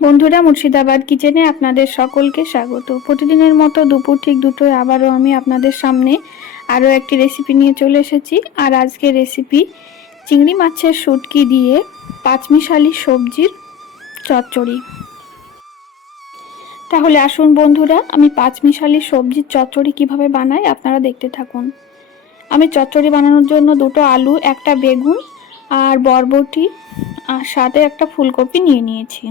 বন্ধুরা, মুর্শিদাবাদ কিচেনে আপনাদের সকলকে স্বাগত। প্রতিদিনের মতো দুপুর ঠিক দুটোয় আবারও আমি আপনাদের সামনে আরও একটি রেসিপি নিয়ে চলে এসেছি। আর আজকের রেসিপি চিংড়ি মাছের শুটকি দিয়ে পাঁচমিশালি সবজির চচ্চড়ি। তাহলে আসুন বন্ধুরা, আমি পাঁচমিশালি সবজির চচ্চড়ি কিভাবে বানাই আপনারা দেখতে থাকুন। আমি চচ্চড়ি বানানোর জন্য দুটো আলু, একটা বেগুন আর বরবটি আর সাথে একটা ফুলকপি নিয়ে নিয়েছি,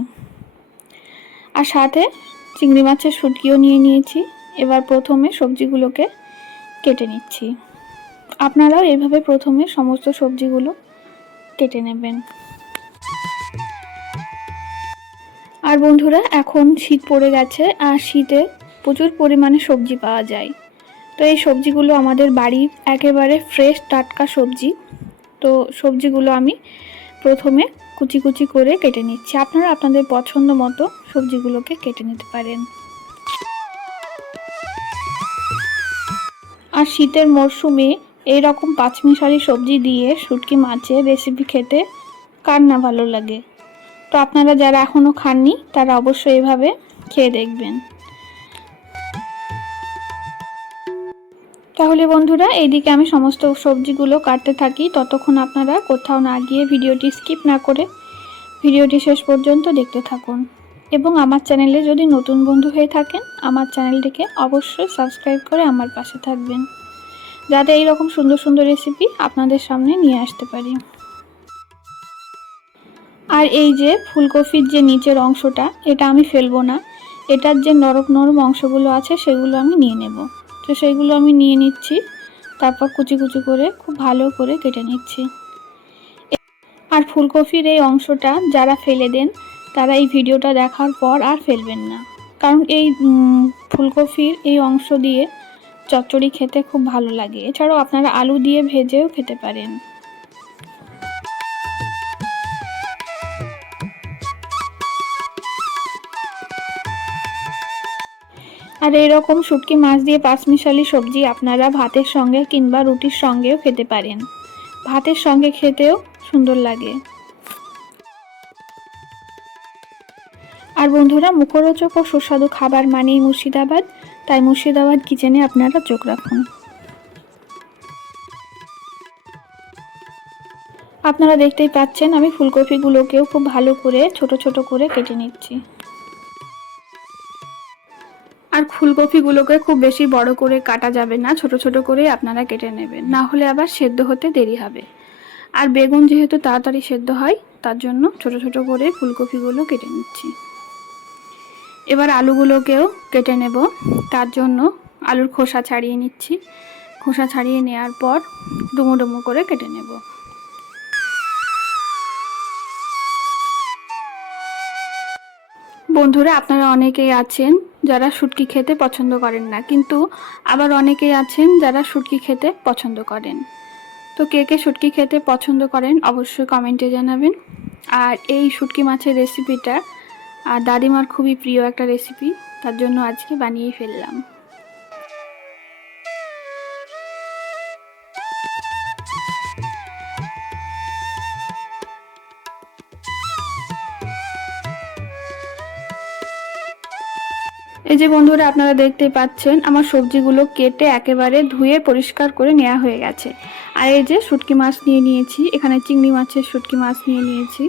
আর সাথে চিংড়ি মাছের শুটকিও নিয়ে নিয়েছি। এবার প্রথমে সবজিগুলোকে কেটে নিচ্ছি। আপনারাও এইভাবে প্রথমে সমস্ত সবজিগুলো কেটে নেবেন। আর বন্ধুরা, এখন শীত পড়ে গেছে আর শীতে প্রচুর পরিমাণে সবজি পাওয়া যায়। তো এই সবজিগুলো আমাদের বাড়ির একেবারে ফ্রেশ টাটকা সবজি। তো সবজিগুলো আমি প্রথমে কুচি কুচি করে কেটে নিচ্ছি। আপনারা আপনাদের পছন্দ মতো সবজিগুলোকে কেটে নিতে পারেন। আর শীতের মরশুমে এই রকম পাঁচমিশালি সবজি দিয়ে শুটকি মাছের রেসিপি খেতে কার না ভালো লাগে। তো আপনারা যারা এখনও খাননি তারা অবশ্যই এভাবে খেয়ে দেখবেন। তাহলে বন্ধুরা, এইদিকে আমি সমস্ত সবজিগুলো কাটতে থাকি। ততক্ষণ আপনারা কোথাও না গিয়ে ভিডিওটি স্কিপ না করে ভিডিওটি শেষ পর্যন্ত দেখতে থাকুন। এবং আমার চ্যানেলে যদি নতুন বন্ধু হয়ে থাকেন, আমার চ্যানেলটিকে অবশ্যই সাবস্ক্রাইব করে আমার পাশে থাকবেন, যাতে এই রকম সুন্দর সুন্দর রেসিপি আপনাদের সামনে নিয়ে আসতে পারি। আর এই যে ফুলকপির যে নিচের অংশটা, এটা আমি ফেলবো না। এটার যে নরম নরম অংশগুলো আছে সেগুলো আমি নিয়ে নেব। তো সেইগুলো আমি নিয়ে নিচ্ছি, তারপর কুচি কুচি করে খুব ভালো করে কেটে নিচ্ছি। আর ফুলকপির এই অংশটা যারা ফেলে দেন তারা এই ভিডিওটা দেখার পর আর ফেলবেন না, কারণ এই ফুলকপির এই অংশ দিয়ে চচ্চড়ি খেতে খুব ভালো লাগে। এছাড়াও আপনারা আলু দিয়ে ভেজেও খেতে পারেন। আর এইরকম শুটকি মাছ দিয়ে পাঁচমিশালি সবজি আপনারা ভাতের সঙ্গে কিংবা রুটির সঙ্গেও খেতে পারেন। ভাতের সঙ্গে খেতেও সুন্দর লাগে। আর বন্ধুরা, মুখরোচক ও সুস্বাদু খাবার মানেই মুর্শিদাবাদ, তাই মুর্শিদাবাদ কিচেনে আপনারা চোখ রাখুন। আপনারা দেখতেই পাচ্ছেন আমি ফুলকপিগুলোকেও খুব ভালো করে ছোট ছোট করে কেটে নিচ্ছি। আর ফুলকপিগুলোকে খুব বেশি বড় করে কাটা যাবে না, ছোট ছোট করে আপনারা কেটে নেবেন, না হলে আবার সেদ্ধ হতে দেরি হবে। আর বেগুন যেহেতু তাড়াতাড়ি সেদ্ধ হয়, তার জন্য ছোট ছোট করে ফুলকপিগুলো কেটে নিচ্ছি। এবার আলুগুলোকেও কেটে নেব। তার জন্য আলুর খোসা ছাড়িয়ে নিচ্ছি। খোসা ছাড়িয়ে নেওয়ার পর ডুমো ডুমো করে কেটে নেব। বন্ধুরা, আপনারা অনেকেই আছেন যারা শুটকি খেতে পছন্দ করেন না, কিন্তু আবার অনেকেই আছেন যারা শুটকি খেতে পছন্দ করেন। তো কে কে শুটকি খেতে পছন্দ করেন অবশ্যই কমেন্টে জানাবেন। আর এই শুটকি মাছের রেসিপিটা আর দাদিমার খুবই প্রিয় একটা রেসিপি, তার জন্য আজকে বানিয়েই ফেললাম। এই যে বন্ধুরা, আপনারা দেখতে পাচ্ছেন আমার সবজিগুলো কেটে একেবারে ধুয়ে পরিষ্কার করে নেওয়া হয়ে গেছে। আর এই যে শুটকি মাছ নিয়ে নিয়েছি, এখানে চিংড়ি মাছের শুটকি মাছ নিয়ে নিয়েছি।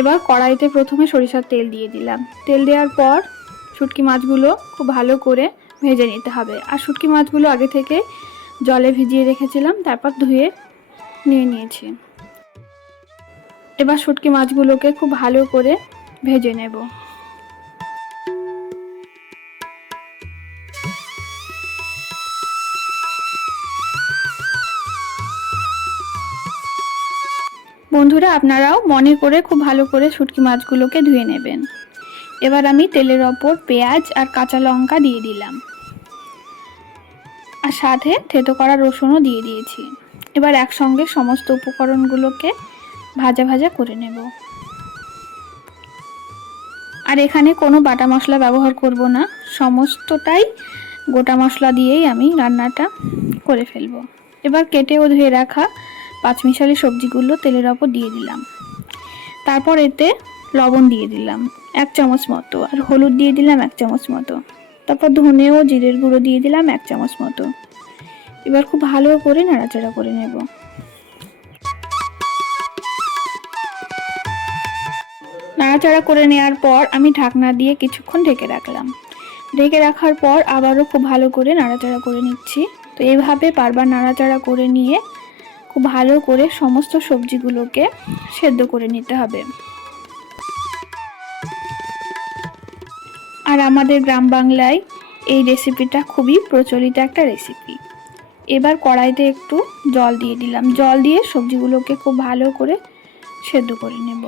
এবার কড়াইতে প্রথমে সরিষার তেল দিয়ে দিলাম। তেল দেওয়ার পর শুটকি মাছগুলো খুব ভালো করে ভেজে নিতে হবে। আর শুটকি মাছগুলো আগে থেকে জলে ভিজিয়ে রেখেছিলাম, তারপর ধুয়ে নিয়ে নিয়েছি। এবার শুটকি মাছগুলোকে খুব ভালো করে ভেজে নেব। বন্ধুরা, আপনারাও মনে করে খুব ভালো করে শুটকি মাছগুলোকে ধুয়ে নেবেন। এবার আমি তেলের ওপর পেঁয়াজ আর কাঁচা লঙ্কা দিয়ে দিলাম, আর সাথে থেতো করা রসুনও দিয়ে দিয়েছি। এবার একসঙ্গে সমস্ত উপকরণগুলোকে ভাজা ভাজা করে নেব। আর এখানে কোনো বাটা মশলা ব্যবহার করব না, সমস্তটাই গোটা মশলা দিয়েই আমি রান্নাটা করে ফেলব। এবার কেটে ও ধুয়ে রাখা পাঁচমিশালি সবজিগুলো তেলের ওপর দিয়ে দিলাম। তারপর এতে লবণ দিয়ে দিলাম 1 চামচ মতো, আর হলুদ দিয়ে দিলাম 1 চামচ মতো। তারপর ধনে ও জিরের গুঁড়ো দিয়ে দিলাম 1 চামচ মতো। এবার খুব ভালো করে নাড়াচাড়া করে নেব। নাড়াচাড়া করে নেওয়ার পর আমি ঢাকনা দিয়ে কিছুক্ষণ ঢেকে রাখলাম। ঢেকে রাখার পর আবারও খুব ভালো করে নাড়াচাড়া করে নিচ্ছি। তো এইভাবে বারবার নাড়াচাড়া করে নিয়ে খুব ভালো করে সমস্ত সবজিগুলোকে সেদ্ধ করে নিতে হবে। আর আমাদের গ্রাম বাংলায় এই রেসিপিটা খুবই প্রচলিত একটা রেসিপি। এবার কড়াইতে একটু জল দিয়ে দিলাম। জল দিয়ে সবজিগুলোকে খুব ভালো করে সেদ্ধ করে নেব।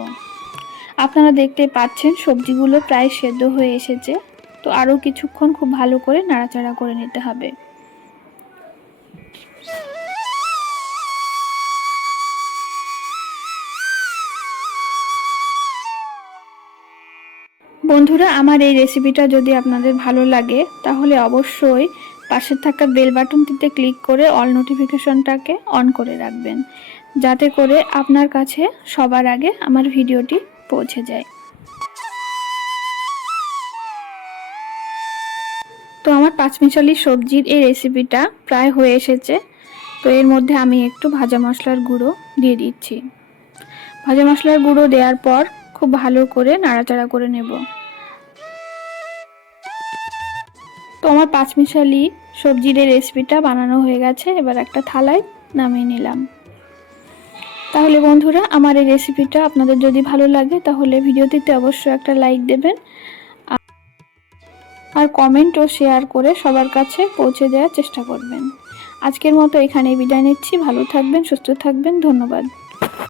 আপনারা দেখতে পাচ্ছেন সবজিগুলো প্রায় সেদ্ধ হয়ে এসেছে। তো আরও কিছুক্ষণ খুব ভালো করে নাড়াচাড়া করে নিতে হবে। বন্ধুরা, আমার এই রেসিপিটা যদি আপনাদের ভালো লাগে তাহলে অবশ্যই পাশে থাকা বেল বাটনটিতে ক্লিক করে অল নোটিফিকেশনটাকে অন করে রাখবেন, যাতে করে আপনার কাছে সবার আগে আমার ভিডিওটি পৌঁছে যায়। তো আমার পাঁচমিশালি সবজির এই রেসিপিটা প্রায় হয়ে এসেছে। তো এর মধ্যে আমি একটু ভাজা মশলার গুঁড়ো দিয়ে দিচ্ছি। ভাজা মশলার গুঁড়ো দেওয়ার পর খুব ভালো করে নাড়াচাড়া করে নেব। তো আমার পাঁচমিশালি সবজির এই রেসিপিটা বানানো হয়ে গেছে। এবার একটা থালায় নামিয়ে নিলাম। তাহলে বন্ধুরা, আমার এই রেসিপিটা আপনাদের যদি ভালো লাগে তাহলে ভিডিওটিতে অবশ্যই একটা লাইক দেবেন, আর কমেন্ট ও শেয়ার করে সবার কাছে পৌঁছে দেওয়ার চেষ্টা করবেন। আজকের মতো এখানেই বিদায় নিচ্ছি। ভালো থাকবেন, সুস্থ থাকবেন। ধন্যবাদ।